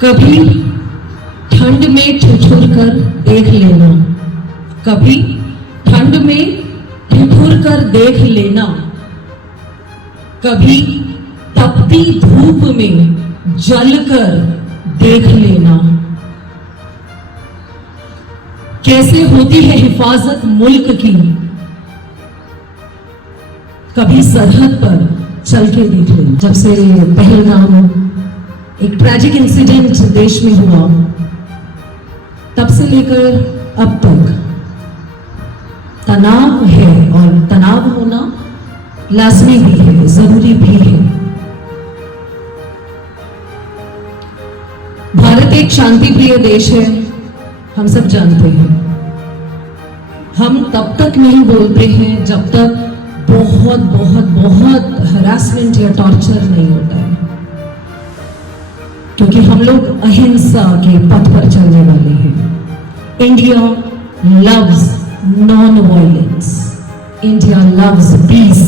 कभी ठंड में ठिठुर कर देख लेना, कभी ठंड में ठिठुर कर देख लेना, कभी तपती धूप में जलकर देख लेना। कैसे होती है हिफाजत मुल्क की, कभी सरहद पर चल के देख लेना। जब से पहलगाम एक ट्रैजिक इंसिडेंट देश में हुआ, तब से लेकर अब तक तनाव है, और तनाव होना लाजमी भी है, जरूरी भी है। भारत एक शांति प्रिय देश है, हम सब जानते हैं। हम तब तक नहीं बोलते हैं जब तक बहुत बहुत बहुत हरासमेंट या टॉर्चर नहीं होता है, क्योंकि हम लोग अहिंसा के पथ पर चलने वाले हैं। India loves non violence, India loves peace,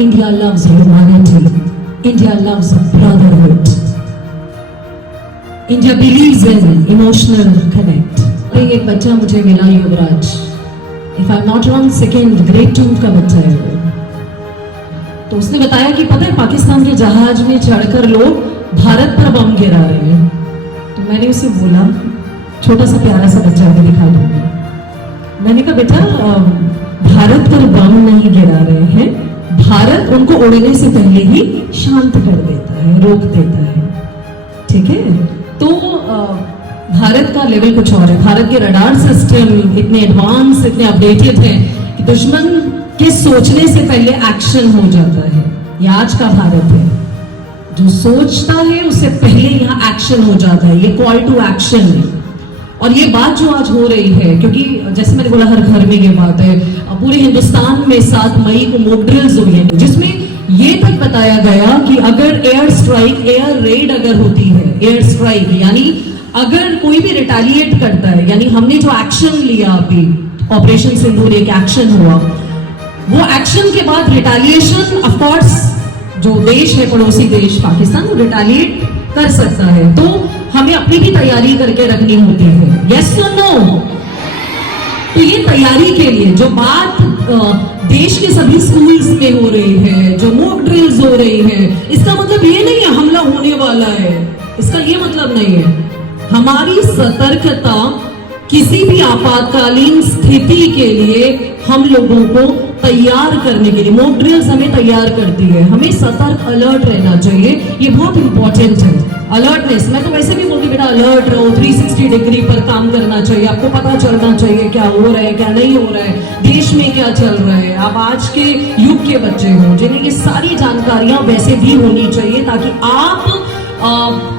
India loves humanity, India loves brotherhood, India believes in emotional connect. एक बच्चा मुझे मिला, Yuvraj, if I am not wrong second grade 2 का बच्चा है। तो उसने बताया कि पता है पाकिस्तान के जहाज में चढ़कर लोग भारत पर बम गिरा रहे हैं। तो मैंने उसे बोला, छोटा सा प्यारा सा बच्चा भी दिखा दूंगा, मैंने कहा बेटा भारत पर बम नहीं गिरा रहे हैं, भारत उनको उड़ने से पहले ही शांत कर देता है, रोक देता है, ठीक है। तो भारत का लेवल कुछ और है। भारत के रडार सिस्टम इतने एडवांस, इतने अपडेटेड हैं कि दुश्मन के सोचने से पहले एक्शन हो जाता है। ये आज का भारत है, जो सोचता है उससे पहले यहाँ एक्शन हो जाता है। ये कॉल टू एक्शन है। और ये बात जो आज हो रही है, क्योंकि जैसे मैंने बोला हर घर में ये बात है, पूरे हिंदुस्तान में 7 मई को मॉक ड्रिल्स हुई है, जिसमें ये तक बताया गया कि अगर एयर स्ट्राइक, एयर रेड अगर होती है, एयर स्ट्राइक यानी अगर कोई भी रिटेलिएट करता है, यानी हमने जो एक्शन लिया अभी ऑपरेशन सिंदूर एक एक्शन हुआ, वो एक्शन के बाद रिटेलिएशन ऑफ कोर्स जो देश है, पड़ोसी देश पाकिस्तान, वो रिटेलिएट कर सकता है। तो हमें अपनी भी तैयारी करके रखनी होती है। यस और नो? तो ये तैयारी के लिए जो बात देश के सभी स्कूल्स में हो रही है, जो मॉक ड्रिल्स हो रही है, इसका मतलब ये नहीं है हमला होने वाला है, इसका ये मतलब नहीं है। हमारी सतर्कता किसी भी आपातकालीन स्थिति के लिए हम लोगों को तैयार करने के लिए, मॉक ड्रिल्स हमें तैयार करती है। हमें सतर्क, अलर्ट रहना चाहिए, ये बहुत इंपॉर्टेंट है। अलर्टनेस, मैं तो वैसे भी बोलती बेटा अलर्ट रहो, 360 डिग्री पर काम करना चाहिए, आपको पता चलना चाहिए क्या हो रहा है, क्या नहीं हो रहा है, देश में क्या चल रहा है। आप आज के युग के बच्चे हो जिन्हें ये सारी जानकारियां वैसे भी होनी चाहिए, ताकि आप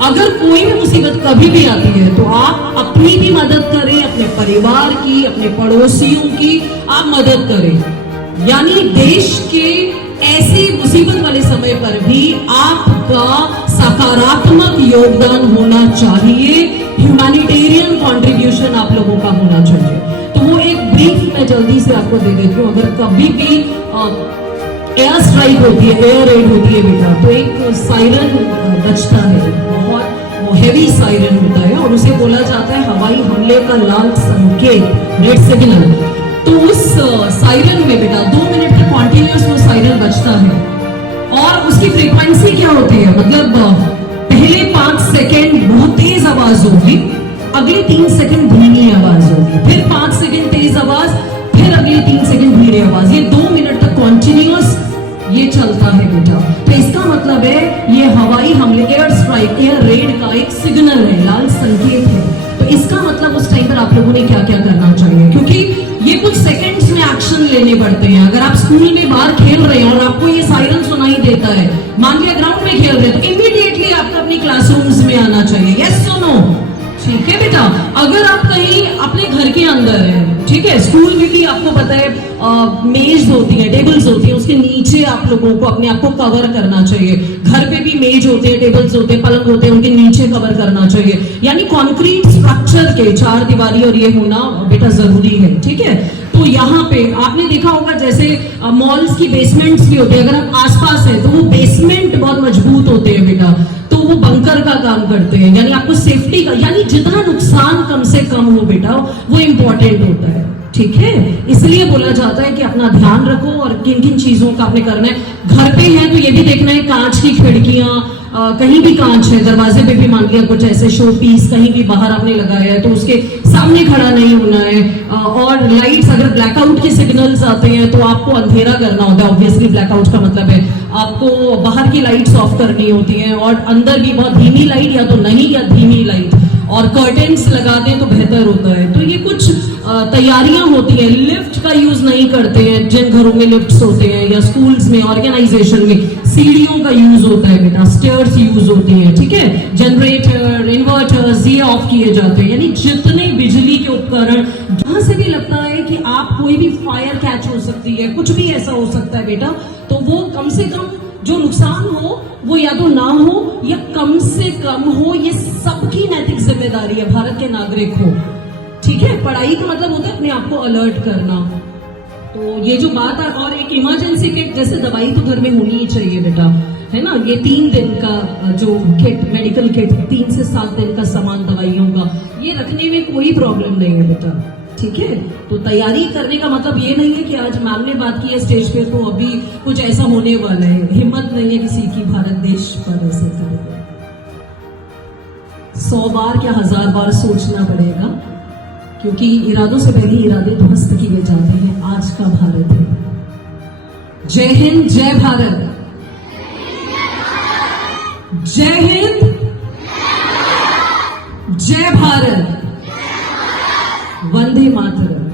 अगर कोई भी मुसीबत कभी भी आती है तो आप अपनी भी मदद करें, अपने परिवार की, अपने पड़ोसियों की आप मदद करें। यानी देश के ऐसे मुसीबत वाले समय पर भी आपका सकारात्मक योगदान होना चाहिए, ह्यूमैनिटेरियन कंट्रीब्यूशन आप लोगों का होना चाहिए। तो वो एक ब्रीफ मैं जल्दी से आपको दे देती हूँ। अगर कभी भी एयर स्ट्राइक होती है, एयर रेड होती है बेटा, तो एक सायरन बजता है, बहुत वो हेवी सायरन होता है, और उसे बोला जाता है हवाई हमले का लाल संकेत, रेड सिग्नल। तो उस सायरन में बेटा 2 मिनट तक कॉन्टिन्यूस वो सायरन बजता है। और उसकी फ्रीक्वेंसी क्या होती है, मतलब पहले 5 सेकेंड बहुत तेज आवाज होगी, अगले 3 सेकेंड धीमी आवाज होगी, फिर 5 सेकेंड तेज आवाज, फिर अगले 3 सेकेंड धीरे आवाज। ये 2 मिनट तक कॉन्टिन्यूस ये चलता है बेटा। तो इसका मतलब है ये हवाई हमले, एयर स्ट्राइक, एयर रेड का एक सिग्नल है, लाल संकेत है। तो इसका मतलब उस टाइम पर आप लोगों ने क्या क्या करना चाहिए, क्योंकि ये कुछ सेकंड्स में एक्शन लेने पड़ते हैं। अगर आप स्कूल में बाहर खेल रहे हैं और आपको ये सायरन सुनाई देता है, मान लिया ग्राउंड में खेल रहे हैं, तो इमीडिएटली आपको अपनी क्लासरूम्स में आना चाहिए। यस और नो? ठीक है बेटा। अगर आप कहीं अपने घर के अंदर है, ठीक है, स्कूल में भी आपको पता है मेज होती है, टेबल्स होती है, उसके नीचे आप लोगों को अपने आप को कवर करना चाहिए। घर पे भी मेज होते हैं, टेबल्स होते हैं, पलंग होते हैं, उनके नीचे कवर करना चाहिए। यानी कॉन्क्रीट स्ट्रक्चर के 4 दीवारी और ये होना बेटा जरूरी है, ठीक है। तो यहाँ पे आपने देखा होगा जैसे मॉल्स की बेसमेंट्स भी होती है, अगर आप आसपास है तो वो बेसमेंट बहुत मजबूत होते हैं बेटा, तो वो बंकर का काम करते हैं, यानी आपको सेफ्टी इंपॉर्टेंट होता है, ठीक है। इसलिए बोला जाता है कि अपना ध्यान रखो और किन किन चीजों का आपने करना है। घर पे है तो ये भी देखना है कांच की खिड़कियां, कहीं भी कांच है, दरवाजे पे भी मान लिया कुछ ऐसे शो पीस कहीं भी बाहर आपने लगाया है तो उसके सामने खड़ा नहीं होना है। और लाइट्स, अगर ब्लैकआउट के सिग्नल्स आते हैं तो आपको अंधेरा करना होता है। ऑब्वियसली ब्लैकआउट का मतलब है आपको बाहर की लाइट्स ऑफ करनी होती हैं और अंदर भी बहुत धीमी लाइट या तो नहीं या धीमी लाइट, और कर्टेन्स लगा दें तो बेहतर होता है। तो ये कुछ तैयारियां होती हैं। लिफ्ट का यूज नहीं करते हैं जिन घरों में लिफ्ट्स होते हैं, या स्कूल्स में, ऑर्गेनाइजेशन में सीढ़ियों का यूज होता है बेटा, स्टेयर्स यूज होती है, ठीक है। जनरेटर, इन्वर्टर्स ये ऑफ किए जाते हैं। यानी जितने बिजली के उपकरण, जहां से भी लगता है कि आप कोई भी फायर कैच हो सकती है, कुछ भी ऐसा हो सकता है बेटा, तो वो कम से कम जो नुकसान हो वो या तो ना हो या कम से कम हो। ये सबकी नैतिक जिम्मेदारी है, भारत के नागरिक हो, ठीक है। पढ़ाई का मतलब होता है अपने आप को अलर्ट करना। तो ये जो बात है, और एक इमरजेंसी किट जैसे दवाई तो घर में होनी ही चाहिए बेटा, है ना। ये 3 दिन का जो किट, मेडिकल किट, 3 से 7 दिन का सामान दवाइयों का, ये रखने में कोई प्रॉब्लम नहीं है बेटा, ठीक है। तो तैयारी करने का मतलब ये नहीं है कि आज मैम ने बात की है स्टेज पे तो अभी कुछ ऐसा होने वाला है। हिम्मत नहीं है किसी की भारत देश पर ऐसे करेगा। 100 बार क्या 1000 बार सोचना पड़ेगा, क्योंकि इरादों से पहले इरादे ध्वस्त किए जाते हैं। आज का भारत है। जय हिंद, जय भारत। जय हिंद, जय भारत। वंदे मातरम।